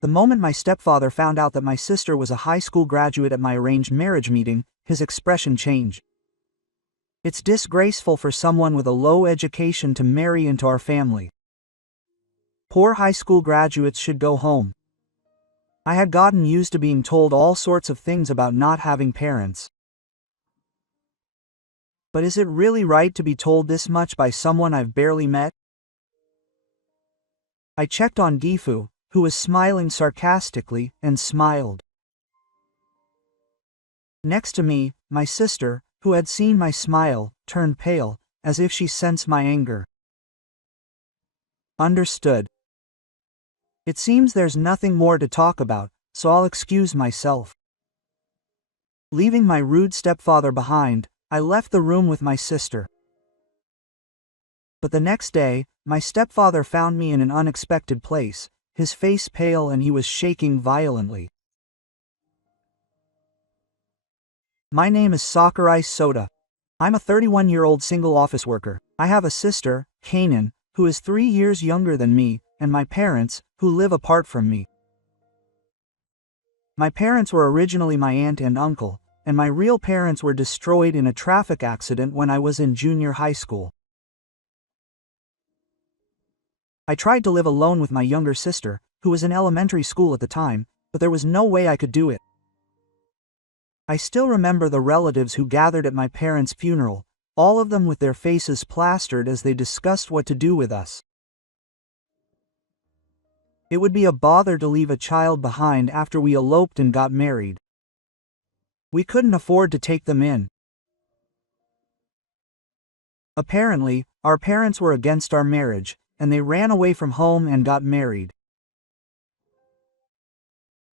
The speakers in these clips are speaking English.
The moment my stepfather found out that my sister was a high school graduate at my arranged marriage meeting, his expression changed. It's disgraceful for someone with a low education to marry into our family. Poor high school graduates should go home. I had gotten used to being told all sorts of things about not having parents. But is it really right to be told this much by someone I've barely met? I checked on Gifu, who was smiling sarcastically, and smiled. Next to me, my sister, who had seen my smile, turned pale, as if she sensed my anger. Understood. It seems there's nothing more to talk about, so I'll excuse myself. Leaving my rude stepfather behind, I left the room with my sister. But the next day, my stepfather found me in an unexpected place, his face pale and he was shaking violently. My name is Sakurai Soda. I'm a 31-year-old single office worker. I have a sister, Kanan, who is 3 years younger than me, and my parents, who live apart from me. My parents were originally my aunt and uncle, and my real parents were destroyed in a traffic accident when I was in junior high school. I tried to live alone with my younger sister, who was in elementary school at the time, but there was no way I could do it. I still remember the relatives who gathered at my parents' funeral, all of them with their faces plastered as they discussed what to do with us. It would be a bother to leave a child behind after we eloped and got married. We couldn't afford to take them in. Apparently, our parents were against our marriage, and they ran away from home and got married.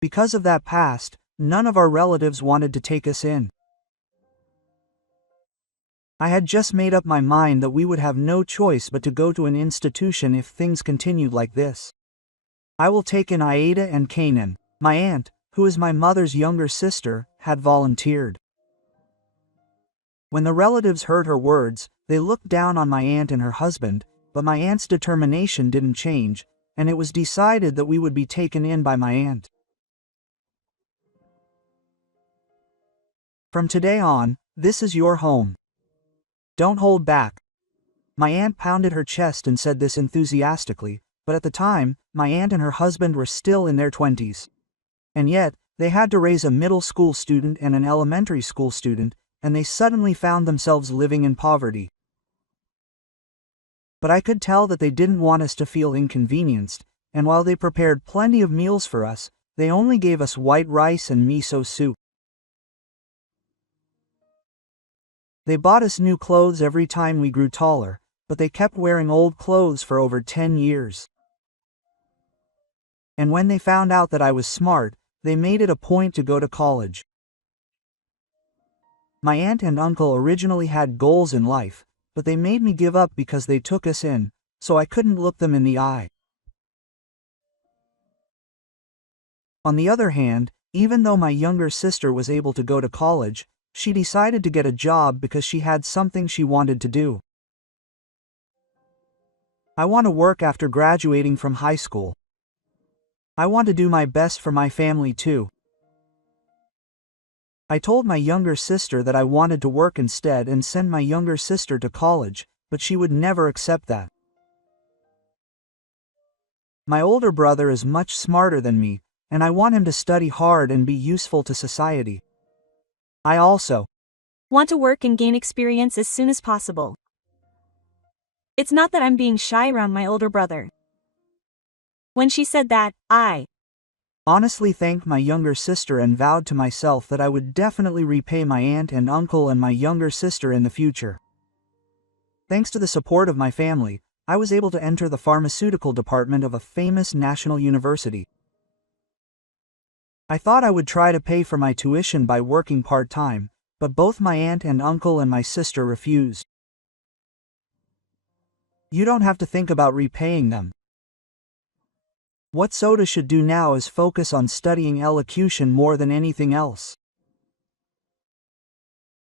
Because of that past, none of our relatives wanted to take us in. I had just made up my mind that we would have no choice but to go to an institution if things continued like this. I will take in Aida and Kanan. My aunt, who is my mother's younger sister, had volunteered. When the relatives heard her words, they looked down on my aunt and her husband, but my aunt's determination didn't change, and it was decided that we would be taken in by my aunt. From today on, this is your home. Don't hold back. My aunt pounded her chest and said this enthusiastically, but at the time, my aunt and her husband were still in their 20s. And yet, they had to raise a middle school student and an elementary school student, and they suddenly found themselves living in poverty. But I could tell that they didn't want us to feel inconvenienced, and while they prepared plenty of meals for us, they only gave us white rice and miso soup. They bought us new clothes every time we grew taller, but they kept wearing old clothes for over 10 years. And when they found out that I was smart, they made it a point to go to college. My aunt and uncle originally had goals in life, but they made me give up because they took us in, so I couldn't look them in the eye. On the other hand, even though my younger sister was able to go to college, she decided to get a job because she had something she wanted to do. I want to work after graduating from high school. I want to do my best for my family too. I told my younger sister that I wanted to work instead and send my younger sister to college, but she would never accept that. My older brother is much smarter than me, and I want him to study hard and be useful to society. I also want to work and gain experience as soon as possible. It's not that I'm being shy around my older brother. When she said that, I honestly thanked my younger sister and vowed to myself that I would definitely repay my aunt and uncle and my younger sister in the future. Thanks to the support of my family, I was able to enter the pharmaceutical department of a famous national university. I thought I would try to pay for my tuition by working part-time, but both my aunt and uncle and my sister refused. You don't have to think about repaying them. What Soda should do now is focus on studying elocution more than anything else.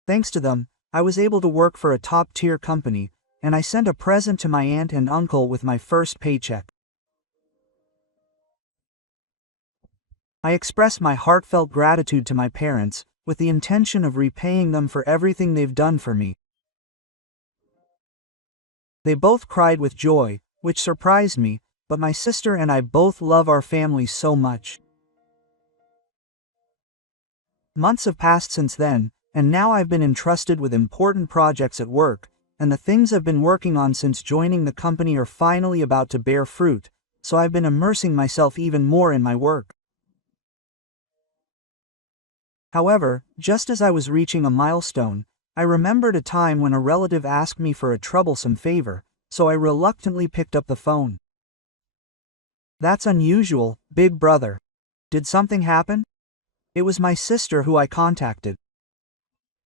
Thanks to them, I was able to work for a top-tier company, and I sent a present to my aunt and uncle with my first paycheck. I expressed my heartfelt gratitude to my parents, with the intention of repaying them for everything they've done for me. They both cried with joy, which surprised me, but my sister and I both love our family so much. Months have passed since then, and now I've been entrusted with important projects at work, and the things I've been working on since joining the company are finally about to bear fruit, so I've been immersing myself even more in my work. However, just as I was reaching a milestone, I remembered a time when a relative asked me for a troublesome favor, so I reluctantly picked up the phone. "That's unusual, big brother. Did something happen?" It was my sister who I contacted.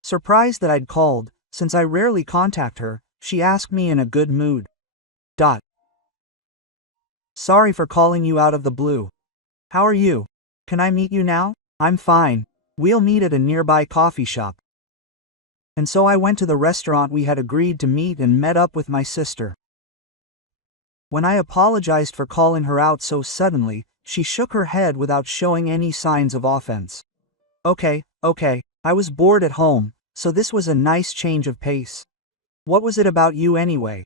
Surprised that I'd called, since I rarely contact her, she asked me in a good mood. "Sorry for calling you out of the blue. How are you? Can I meet you now?" "I'm fine. We'll meet at a nearby coffee shop." And so I went to the restaurant we had agreed to meet and met up with my sister. When I apologized for calling her out so suddenly, she shook her head without showing any signs of offense. Okay, I was bored at home, so this was a nice change of pace. What was it about you anyway?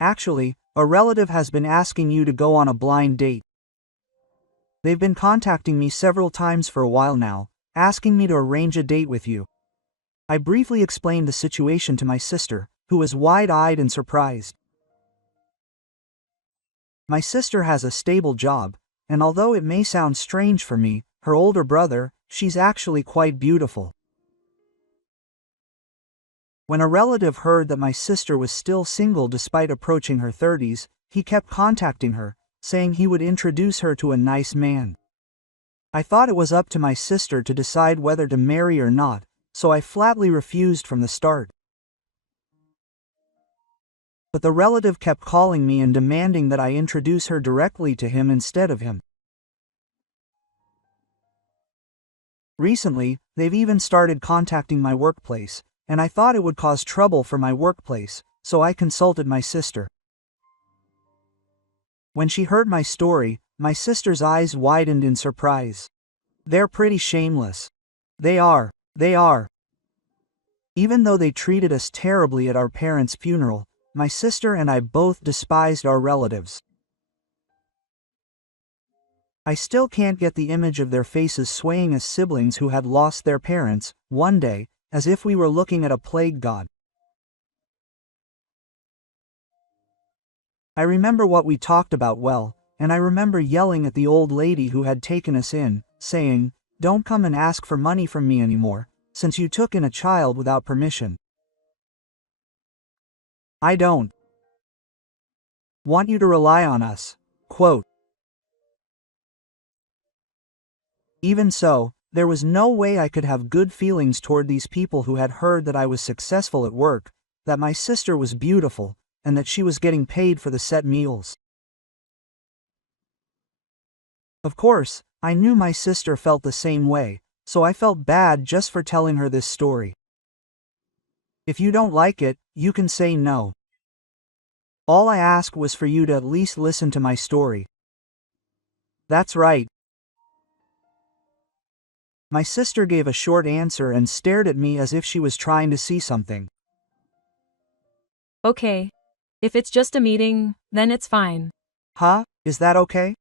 Actually, a relative has been asking you to go on a blind date. They've been contacting me several times for a while now, asking me to arrange a date with you. I briefly explained the situation to my sister, who was wide-eyed and surprised. My sister has a stable job, and although it may sound strange for me, her older brother, she's actually quite beautiful. When a relative heard that my sister was still single despite approaching her 30s, he kept contacting her, saying he would introduce her to a nice man. I thought it was up to my sister to decide whether to marry or not, so I flatly refused from the start. But the relative kept calling me and demanding that I introduce her directly to him instead of him. Recently, they've even started contacting my workplace, and I thought it would cause trouble for my workplace, so I consulted my sister. When she heard my story, my sister's eyes widened in surprise. "They're pretty shameless." They are. Even though they treated us terribly at our parents' funeral, my sister and I both despised our relatives. I still can't get the image of their faces swaying as siblings who had lost their parents, one day, as if we were looking at a plague god. I remember what we talked about well, and I remember yelling at the old lady who had taken us in, saying, "Don't come and ask for money from me anymore, since you took in a child without permission. I don't want you to rely on us." Quote. Even so, there was no way I could have good feelings toward these people who had heard that I was successful at work, that my sister was beautiful, and that she was getting paid for the set meals. Of course, I knew my sister felt the same way, so I felt bad just for telling her this story. If you don't like it, you can say no. All I asked was for you to at least listen to my story. That's right. My sister gave a short answer and stared at me as if she was trying to see something. Okay. If it's just a meeting, then it's fine. Huh? Is that okay?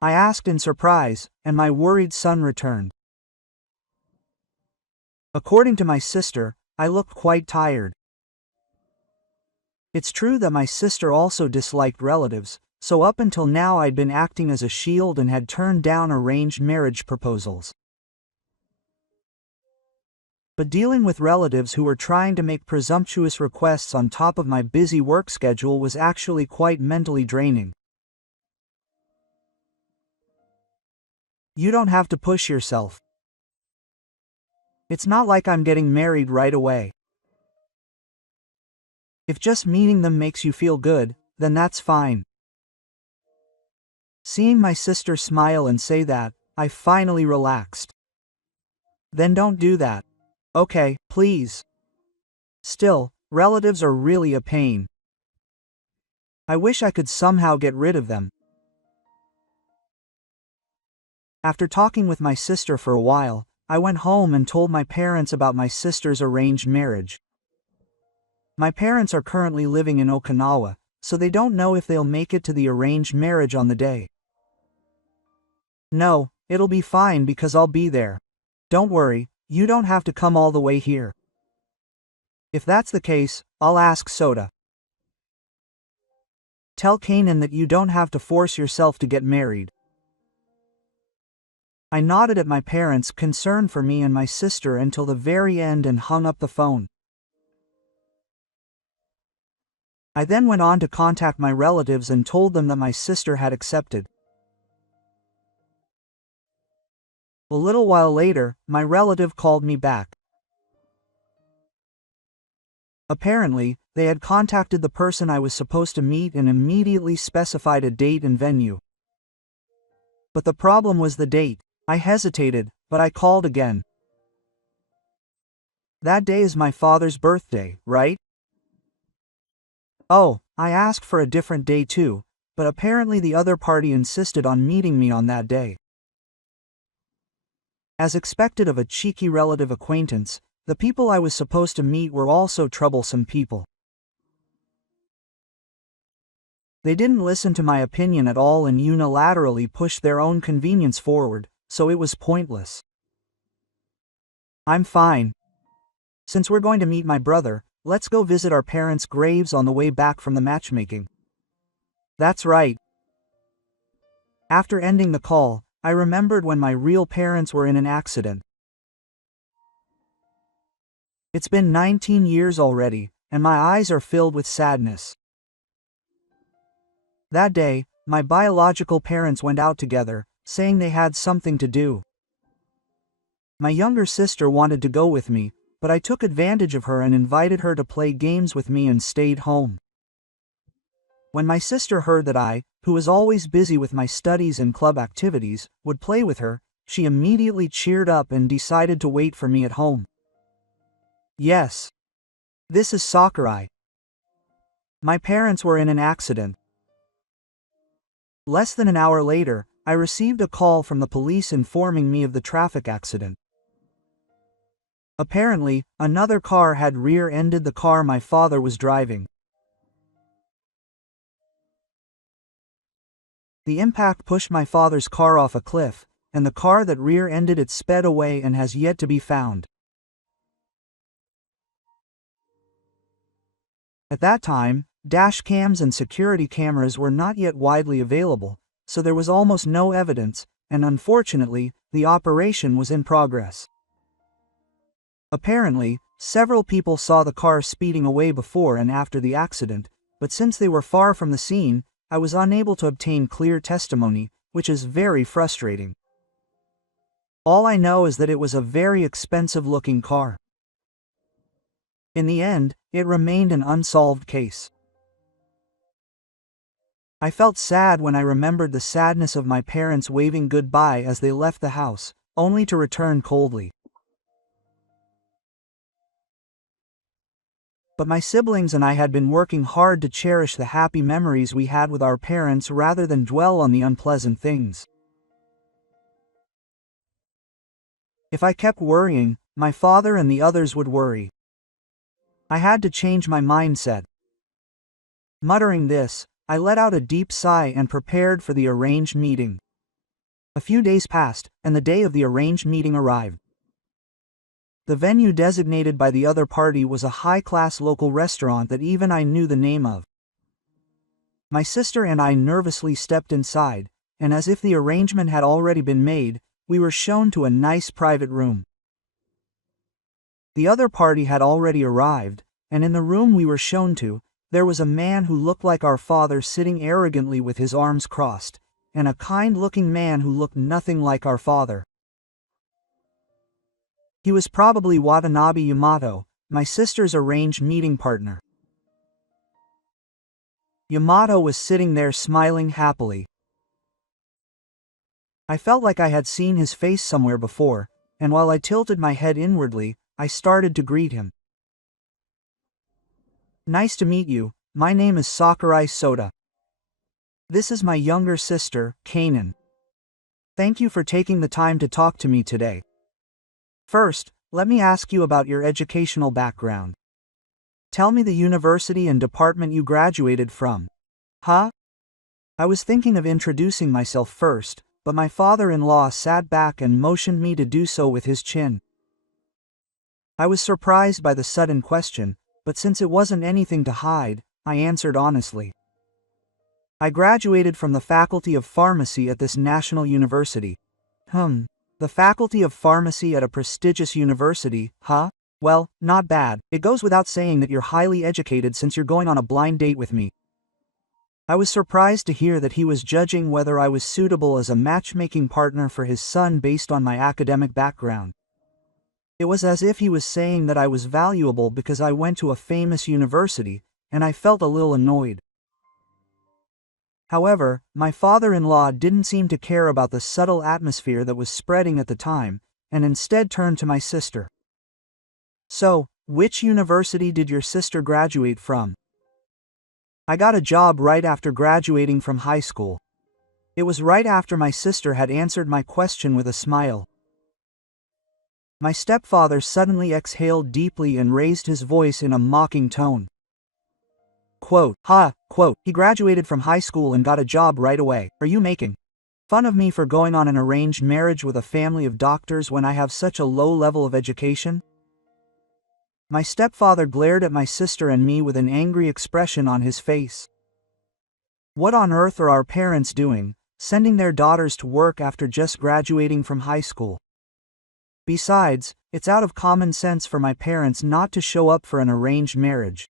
I asked in surprise, and my worried son returned. According to my sister, I looked quite tired. It's true that my sister also disliked relatives, so up until now I'd been acting as a shield and had turned down arranged marriage proposals. But dealing with relatives who were trying to make presumptuous requests on top of my busy work schedule was actually quite mentally draining. You don't have to push yourself. It's not like I'm getting married right away. If just meeting them makes you feel good, then that's fine. Seeing my sister smile and say that, I finally relaxed. Then don't do that. Okay, please. Still, relatives are really a pain. I wish I could somehow get rid of them. After talking with my sister for a while, I went home and told my parents about my sister's arranged marriage. My parents are currently living in Okinawa, so they don't know if they'll make it to the arranged marriage on the day. No, it'll be fine because I'll be there. Don't worry, you don't have to come all the way here. If that's the case, I'll ask Soda. Tell Kanan that you don't have to force yourself to get married. I nodded at my parents' concern for me and my sister until the very end and hung up the phone. I then went on to contact my relatives and told them that my sister had accepted. A little while later, my relative called me back. Apparently, they had contacted the person I was supposed to meet and immediately specified a date and venue. But the problem was the date. I hesitated, but I called again. That day is my father's birthday, right? Oh, I asked for a different day too, but apparently the other party insisted on meeting me on that day. As expected of a cheeky relative acquaintance, the people I was supposed to meet were also troublesome people. They didn't listen to my opinion at all and unilaterally pushed their own convenience forward, so it was pointless. I'm fine. Since we're going to meet my brother, let's go visit our parents' graves on the way back from the matchmaking. That's right. After ending the call, I remembered when my real parents were in an accident. It's been 19 years already, and my eyes are filled with sadness. That day, my biological parents went out together, saying they had something to do. My younger sister wanted to go with me, but I took advantage of her and invited her to play games with me and stayed home. When my sister heard that I, who was always busy with my studies and club activities, would play with her, she immediately cheered up and decided to wait for me at home. Yes. This is Sakurai. My parents were in an accident. Less than an hour later, I received a call from the police informing me of the traffic accident. Apparently, another car had rear-ended the car my father was driving. The impact pushed my father's car off a cliff, and the car that rear-ended it sped away and has yet to be found. At that time, dash cams and security cameras were not yet widely available, so there was almost no evidence, and unfortunately, the operation was in progress. Apparently, several people saw the car speeding away before and after the accident, but since they were far from the scene, I was unable to obtain clear testimony, which is very frustrating. All I know is that it was a very expensive-looking car. In the end, it remained an unsolved case. I felt sad when I remembered the sadness of my parents waving goodbye as they left the house, only to return coldly. But my siblings and I had been working hard to cherish the happy memories we had with our parents rather than dwell on the unpleasant things. If I kept worrying, my father and the others would worry. I had to change my mindset. Muttering this, I let out a deep sigh and prepared for the arranged meeting. A few days passed, and the day of the arranged meeting arrived. The venue designated by the other party was a high-class local restaurant that even I knew the name of. My sister and I nervously stepped inside, and as if the arrangement had already been made, we were shown to a nice private room. The other party had already arrived, and in the room we were shown to, there was a man who looked like our father sitting arrogantly with his arms crossed, and a kind-looking man who looked nothing like our father. He was probably Watanabe Yamato, my sister's arranged meeting partner. Yamato was sitting there smiling happily. I felt like I had seen his face somewhere before, and while I tilted my head inwardly, I started to greet him. Nice to meet you, my name is Sakurai Soda. This is my younger sister, Kanan. Thank you for taking the time to talk to me today. First, let me ask you about your educational background. Tell me the university and department you graduated from. Huh? I was thinking of introducing myself first, but my father-in-law sat back and motioned me to do so with his chin. I was surprised by the sudden question, but since it wasn't anything to hide, I answered honestly. I graduated from the Faculty of Pharmacy at this national university. The Faculty of Pharmacy at a prestigious university, huh? Well, not bad. It goes without saying that you're highly educated since you're going on a blind date with me. I was surprised to hear that he was judging whether I was suitable as a matchmaking partner for his son based on my academic background. It was as if he was saying that I was valuable because I went to a famous university, and I felt a little annoyed. However, my father-in-law didn't seem to care about the subtle atmosphere that was spreading at the time, and instead turned to my sister. So, which university did your sister graduate from? I got a job right after graduating from high school. It was right after my sister had answered my question with a smile. My stepfather suddenly exhaled deeply and raised his voice in a mocking tone. Quote, he graduated from high school and got a job right away. Are you making fun of me for going on an arranged marriage with a family of doctors when I have such a low level of education? My stepfather glared at my sister and me with an angry expression on his face. What on earth are our parents doing, sending their daughters to work after just graduating from high school? Besides, it's out of common sense for my parents not to show up for an arranged marriage.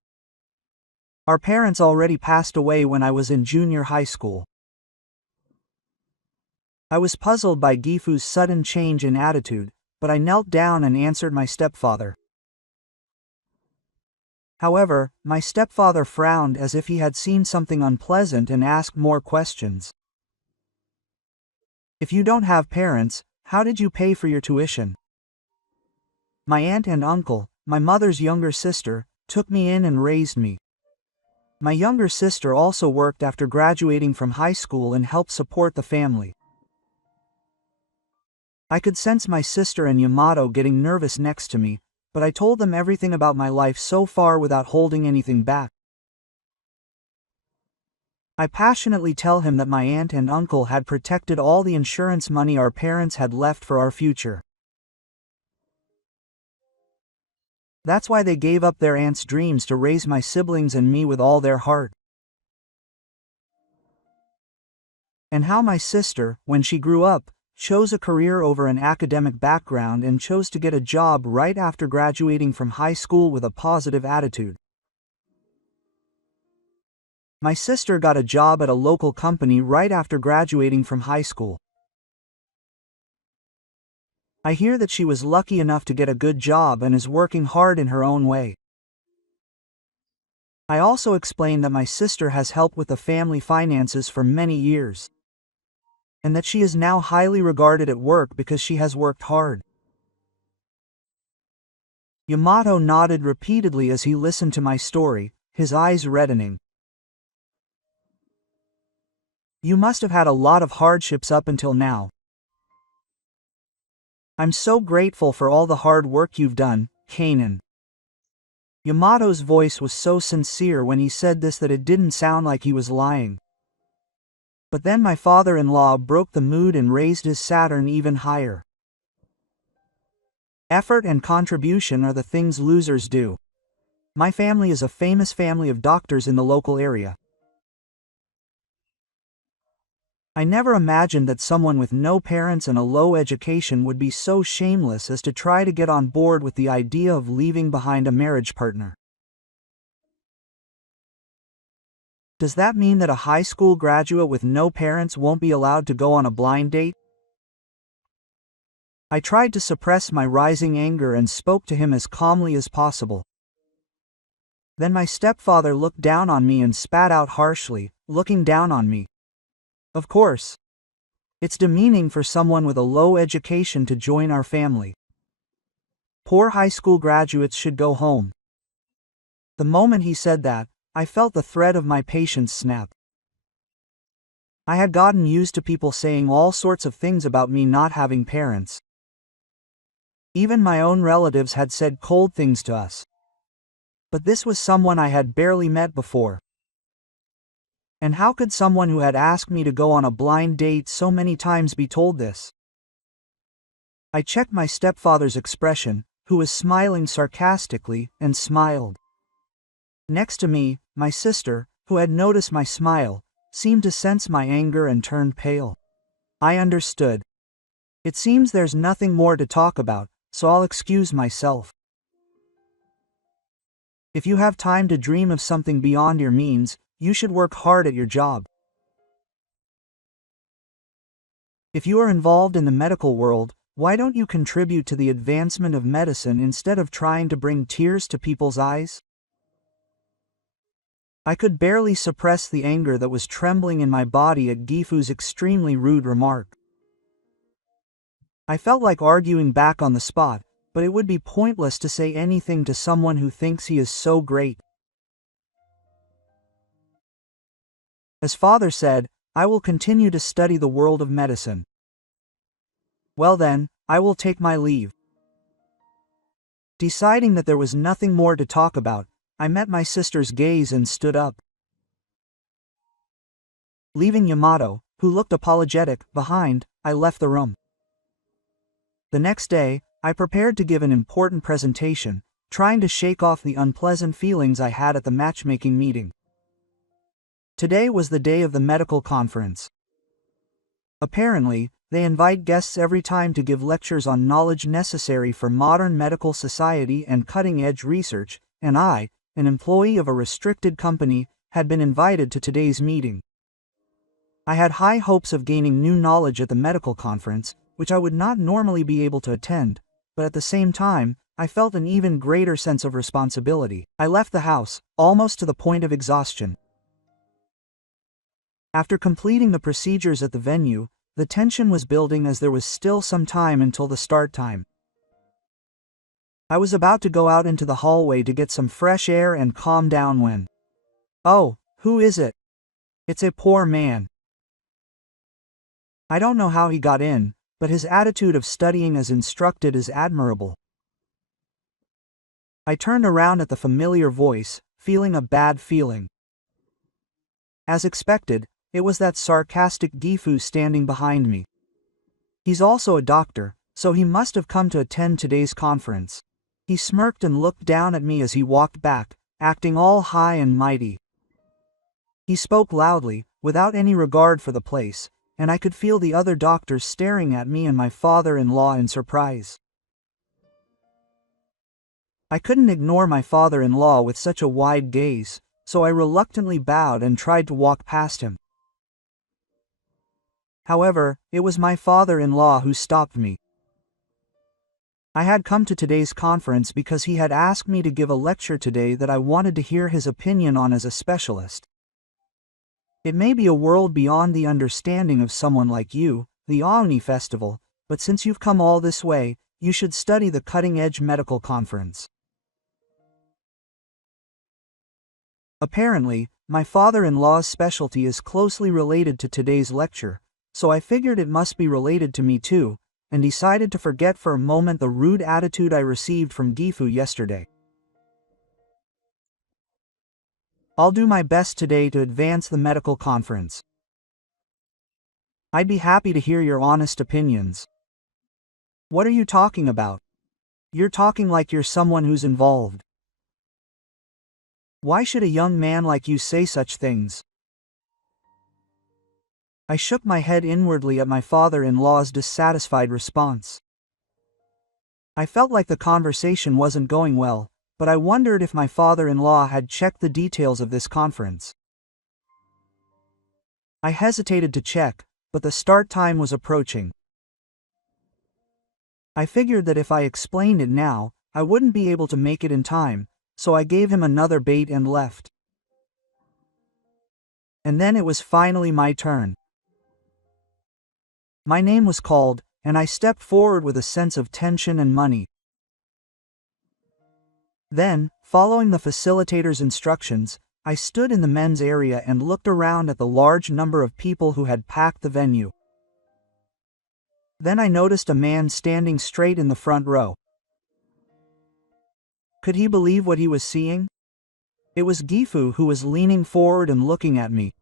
Our parents already passed away when I was in junior high school. I was puzzled by Gifu's sudden change in attitude, but I knelt down and answered my stepfather. However, my stepfather frowned as if he had seen something unpleasant and asked more questions. If you don't have parents, how did you pay for your tuition? My aunt and uncle, my mother's younger sister, took me in and raised me. My younger sister also worked after graduating from high school and helped support the family. I could sense my sister and Yamato getting nervous next to me, but I told them everything about my life so far without holding anything back. I passionately tell him that my aunt and uncle had protected all the insurance money our parents had left for our future. That's why they gave up their aunt's dreams to raise my siblings and me with all their heart. And how my sister, when she grew up, chose a career over an academic background and chose to get a job right after graduating from high school with a positive attitude. My sister got a job at a local company right after graduating from high school. I hear that she was lucky enough to get a good job and is working hard in her own way. I also explained that my sister has helped with the family finances for many years, and that she is now highly regarded at work because she has worked hard. Yamato nodded repeatedly as he listened to my story, his eyes reddening. You must have had a lot of hardships up until now. I'm so grateful for all the hard work you've done, Kanan. Yamato's voice was so sincere when he said this that it didn't sound like he was lying. But then my father-in-law broke the mood and raised his Saturn even higher. Effort and contribution are the things losers do. My family is a famous family of doctors in the local area. I never imagined that someone with no parents and a low education would be so shameless as to try to get on board with the idea of leaving behind a marriage partner. Does that mean that a high school graduate with no parents won't be allowed to go on a blind date? I tried to suppress my rising anger and spoke to him as calmly as possible. Then my stepfather looked down on me and spat out harshly, looking down on me. Of course. It's demeaning for someone with a low education to join our family. Poor high school graduates should go home. The moment he said that, I felt the thread of my patience snap. I had gotten used to people saying all sorts of things about me not having parents. Even my own relatives had said cold things to us. But this was someone I had barely met before. And how could someone who had asked me to go on a blind date so many times be told this? I checked my stepfather's expression, who was smiling sarcastically, and smiled. Next to me, my sister, who had noticed my smile, seemed to sense my anger and turned pale. I understood. It seems there's nothing more to talk about, so I'll excuse myself. If you have time to dream of something beyond your means, you should work hard at your job. If you are involved in the medical world, why don't you contribute to the advancement of medicine instead of trying to bring tears to people's eyes? I could barely suppress the anger that was trembling in my body at Gifu's extremely rude remark. I felt like arguing back on the spot, but it would be pointless to say anything to someone who thinks he is so great. As father said, I will continue to study the world of medicine. Well then, I will take my leave. Deciding that there was nothing more to talk about, I met my sister's gaze and stood up. Leaving Yamato, who looked apologetic, behind, I left the room. The next day, I prepared to give an important presentation, trying to shake off the unpleasant feelings I had at the matchmaking meeting. Today was the day of the medical conference. Apparently, they invite guests every time to give lectures on knowledge necessary for modern medical society and cutting-edge research, and I, an employee of a restricted company, had been invited to today's meeting. I had high hopes of gaining new knowledge at the medical conference, which I would not normally be able to attend, but at the same time, I felt an even greater sense of responsibility. I left the house, almost to the point of exhaustion. After completing the procedures at the venue, the tension was building as there was still some time until the start time. I was about to go out into the hallway to get some fresh air and calm down when... Oh, who is it? It's a poor man. I don't know how he got in, but his attitude of studying as instructed is admirable. I turned around at the familiar voice, feeling a bad feeling. As expected, it was that sarcastic Gifu standing behind me. He's also a doctor, so he must have come to attend today's conference. He smirked and looked down at me as he walked back, acting all high and mighty. He spoke loudly, without any regard for the place, and I could feel the other doctors staring at me and my father-in-law in surprise. I couldn't ignore my father-in-law with such a wide gaze, so I reluctantly bowed and tried to walk past him. However, it was my father-in-law who stopped me. I had come to today's conference because he had asked me to give a lecture today that I wanted to hear his opinion on as a specialist. It may be a world beyond the understanding of someone like you, the Omni Festival, but since you've come all this way, you should study the cutting-edge medical conference. Apparently, my father-in-law's specialty is closely related to today's lecture, so I figured it must be related to me too, and decided to forget for a moment the rude attitude I received from Gifu yesterday. I'll do my best today to advance the medical conference. I'd be happy to hear your honest opinions. What are you talking about? You're talking like you're someone who's involved. Why should a young man like you say such things? I shook my head inwardly at my father-in-law's dissatisfied response. I felt like the conversation wasn't going well, but I wondered if my father-in-law had checked the details of this conference. I hesitated to check, but the start time was approaching. I figured that if I explained it now, I wouldn't be able to make it in time, so I gave him another bait and left. And then it was finally my turn. My name was called, and I stepped forward with a sense of tension and money. Then, following the facilitator's instructions, I stood in the men's area and looked around at the large number of people who had packed the venue. Then I noticed a man standing straight in the front row. Could he believe what he was seeing? It was Gifu, who was leaning forward and looking at me.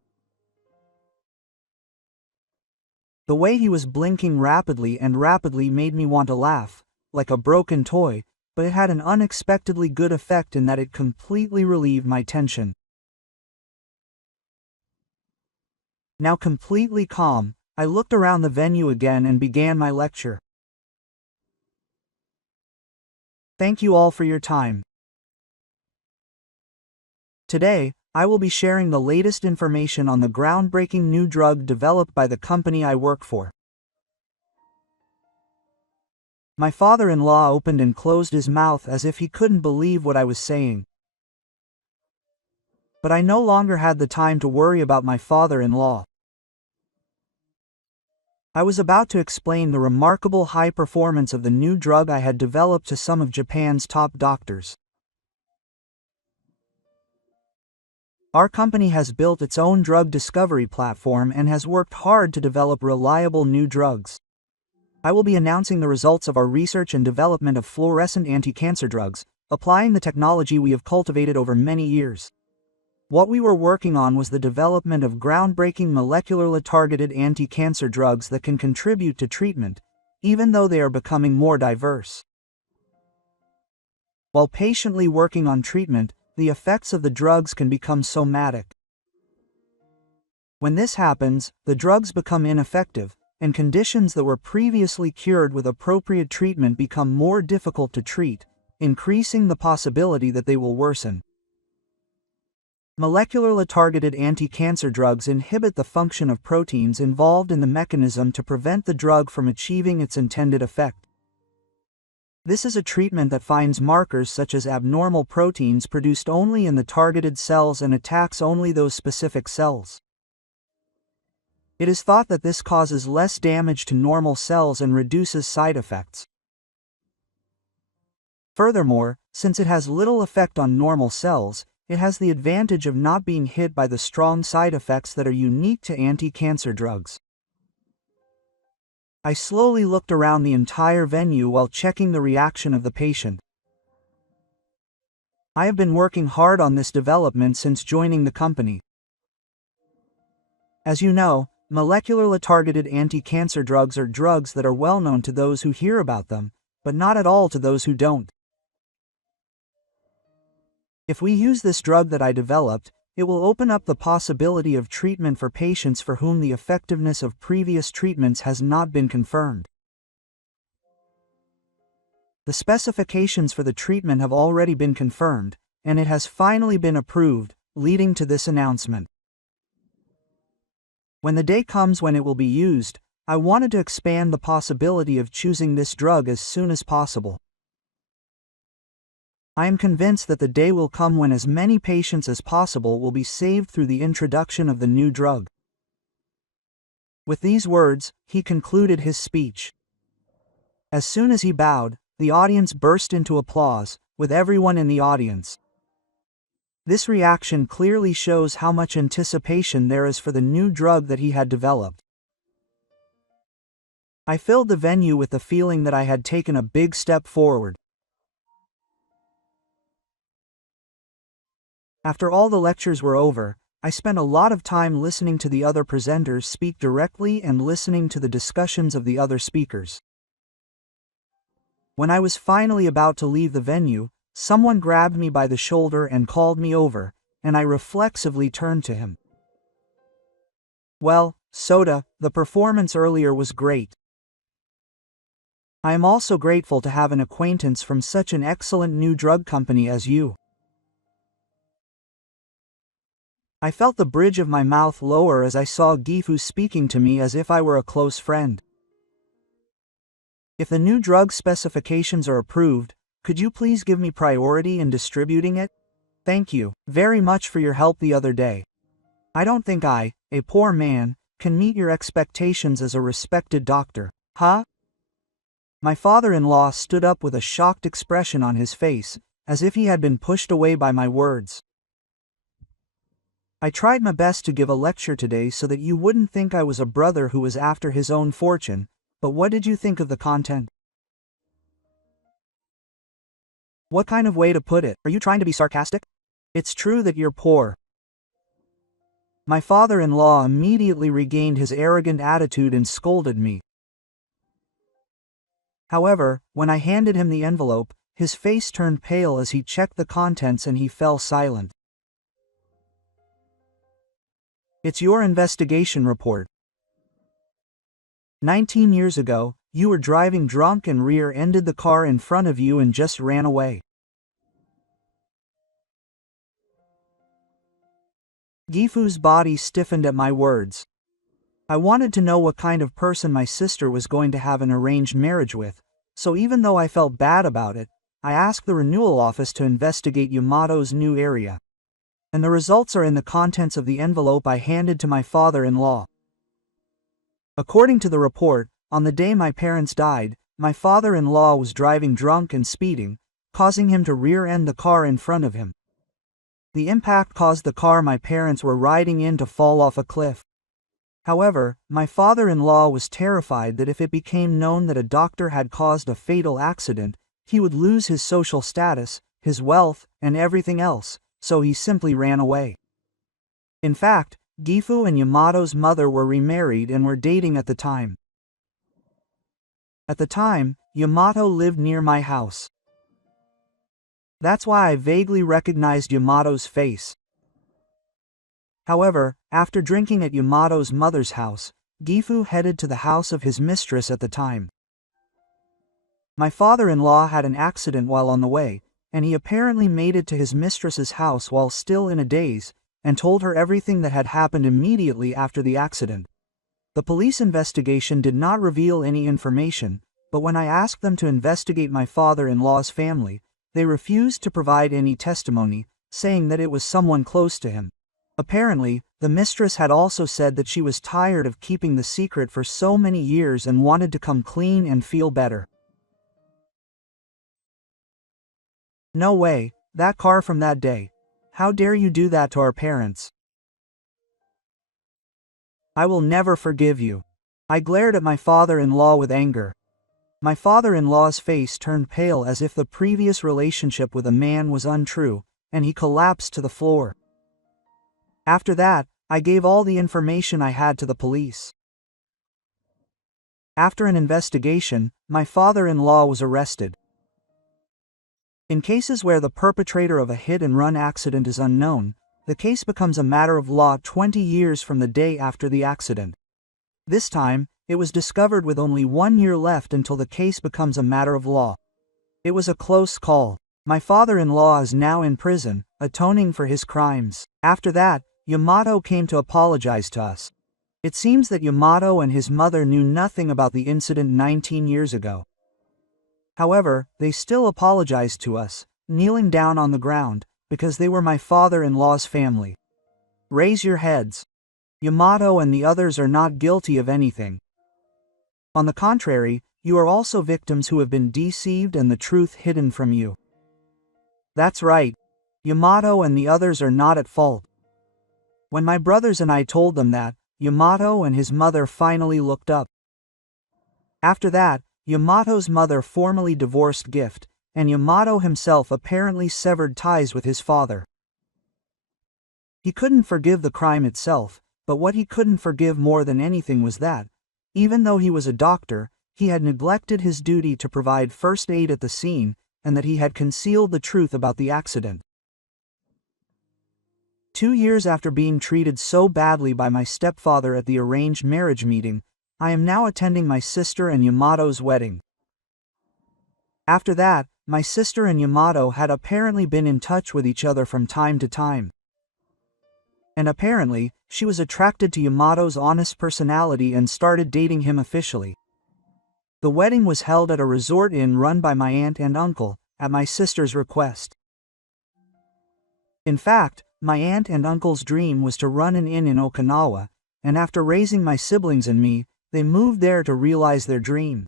The way he was blinking rapidly made me want to laugh, like a broken toy, but it had an unexpectedly good effect in that it completely relieved my tension. Now completely calm, I looked around the venue again and began my lecture. Thank you all for your time. Today, I will be sharing the latest information on the groundbreaking new drug developed by the company I work for. My father-in-law opened and closed his mouth as if he couldn't believe what I was saying. But I no longer had the time to worry about my father-in-law. I was about to explain the remarkable high performance of the new drug I had developed to some of Japan's top doctors. Our company has built its own drug discovery platform and has worked hard to develop reliable new drugs. I will be announcing the results of our research and development of fluorescent anti-cancer drugs, applying the technology we have cultivated over many years. What we were working on was the development of groundbreaking molecularly targeted anti-cancer drugs that can contribute to treatment, even though they are becoming more diverse. While patiently working on treatment, the effects of the drugs can become somatic. When this happens, the drugs become ineffective, and conditions that were previously cured with appropriate treatment become more difficult to treat, increasing the possibility that they will worsen. Molecularly targeted anti-cancer drugs inhibit the function of proteins involved in the mechanism to prevent the drug from achieving its intended effect. This is a treatment that finds markers such as abnormal proteins produced only in the targeted cells and attacks only those specific cells. It is thought that this causes less damage to normal cells and reduces side effects. Furthermore, since it has little effect on normal cells, it has the advantage of not being hit by the strong side effects that are unique to anti-cancer drugs. I slowly looked around the entire venue while checking the reaction of the patient. I have been working hard on this development since joining the company. As you know, molecularly targeted anti-cancer drugs are drugs that are well known to those who hear about them, but not at all to those who don't. If we use this drug that I developed, it will open up the possibility of treatment for patients for whom the effectiveness of previous treatments has not been confirmed. The specifications for the treatment have already been confirmed, and it has finally been approved, leading to this announcement. When the day comes when it will be used, I wanted to expand the possibility of choosing this drug as soon as possible. I am convinced that the day will come when as many patients as possible will be saved through the introduction of the new drug. With these words, he concluded his speech. As soon as he bowed, the audience burst into applause, with everyone in the audience. This reaction clearly shows how much anticipation there is for the new drug that he had developed. I filled the venue with the feeling that I had taken a big step forward. After all the lectures were over, I spent a lot of time listening to the other presenters speak directly and listening to the discussions of the other speakers. When I was finally about to leave the venue, someone grabbed me by the shoulder and called me over, and I reflexively turned to him. "Well, Soda, the performance earlier was great. I am also grateful to have an acquaintance from such an excellent new drug company as you." I felt the bridge of my mouth lower as I saw Gifu speaking to me as if I were a close friend. "If the new drug specifications are approved, could you please give me priority in distributing it? Thank you very much for your help the other day. I don't think I, a poor man, can meet your expectations as a respected doctor." "Huh?" My father-in-law stood up with a shocked expression on his face, as if he had been pushed away by my words. I tried my best to give a lecture today so that you wouldn't think I was a brother who was after his own fortune, but what did you think of the content? What kind of way to put it? Are you trying to be sarcastic? It's true that you're poor. My father-in-law immediately regained his arrogant attitude and scolded me. However, when I handed him the envelope, his face turned pale as he checked the contents and he fell silent. It's your investigation report. 19 years ago, you were driving drunk and rear-ended the car in front of you and just ran away. Gifu's body stiffened at my words. I wanted to know what kind of person my sister was going to have an arranged marriage with, so even though I felt bad about it, I asked the renewal office to investigate Yamato's new area. And the results are in the contents of the envelope I handed to my father-in-law. According to the report, on the day my parents died, my father-in-law was driving drunk and speeding, causing him to rear-end the car in front of him. The impact caused the car my parents were riding in to fall off a cliff. However, my father-in-law was terrified that if it became known that a doctor had caused a fatal accident, he would lose his social status, his wealth, and everything else, so he simply ran away. In fact, Gifu and Yamato's mother were remarried and were dating at the time. At the time, Yamato lived near my house. That's why I vaguely recognized Yamato's face. However, after drinking at Yamato's mother's house, Gifu headed to the house of his mistress at the time. My father-in-law had an accident while on the way, and he apparently made it to his mistress's house while still in a daze, and told her everything that had happened immediately after the accident. The police investigation did not reveal any information, but when I asked them to investigate my father-in-law's family, they refused to provide any testimony, saying that it was someone close to him. Apparently, the mistress had also said that she was tired of keeping the secret for so many years and wanted to come clean and feel better. No way, that car from that day. How dare you do that to our parents? I will never forgive you. I glared at my father-in-law with anger. My father-in-law's face turned pale as if the previous relationship with a man was untrue, and he collapsed to the floor. After that, I gave all the information I had to the police. After an investigation, my father-in-law was arrested. In cases where the perpetrator of a hit-and-run accident is unknown, the case becomes a matter of law 20 years from the day after the accident. This time, it was discovered with only 1 year left until the case becomes a matter of law. It was a close call. My father-in-law is now in prison, atoning for his crimes. After that, Yamato came to apologize to us. It seems that Yamato and his mother knew nothing about the incident 19 years ago. However, they still apologized to us, kneeling down on the ground, because they were my father-in-law's family. Raise your heads. Yamato and the others are not guilty of anything. On the contrary, you are also victims who have been deceived and the truth hidden from you. That's right. Yamato and the others are not at fault. When my brothers and I told them that, Yamato and his mother finally looked up. After that, Yamato's mother formally divorced Gift, and Yamato himself apparently severed ties with his father. He couldn't forgive the crime itself, but what he couldn't forgive more than anything was that, even though he was a doctor, he had neglected his duty to provide first aid at the scene, and that he had concealed the truth about the accident. 2 years after being treated so badly by my stepfather at the arranged marriage meeting, I am now attending my sister and Yamato's wedding. After that, my sister and Yamato had apparently been in touch with each other from time to time. And apparently, she was attracted to Yamato's honest personality and started dating him officially. The wedding was held at a resort inn run by my aunt and uncle, at my sister's request. In fact, my aunt and uncle's dream was to run an inn in Okinawa, and after raising my siblings and me, they moved there to realize their dream.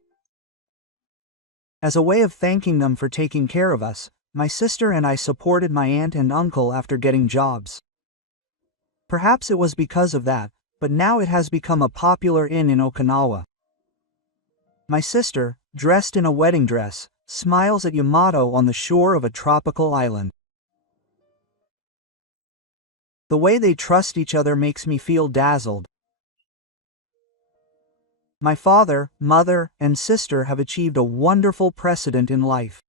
As a way of thanking them for taking care of us, my sister and I supported my aunt and uncle after getting jobs. Perhaps it was because of that, but now it has become a popular inn in Okinawa. My sister, dressed in a wedding dress, smiles at Yamato on the shore of a tropical island. The way they trust each other makes me feel dazzled. My father, mother, and sister have achieved a wonderful precedent in life.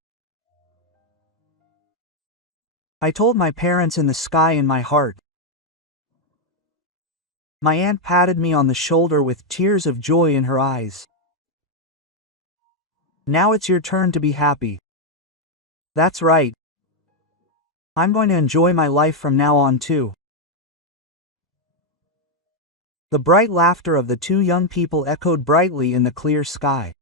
I told my parents in the sky in my heart. My aunt patted me on the shoulder with tears of joy in her eyes. Now it's your turn to be happy. That's right. I'm going to enjoy my life from now on too. The bright laughter of the two young people echoed brightly in the clear sky.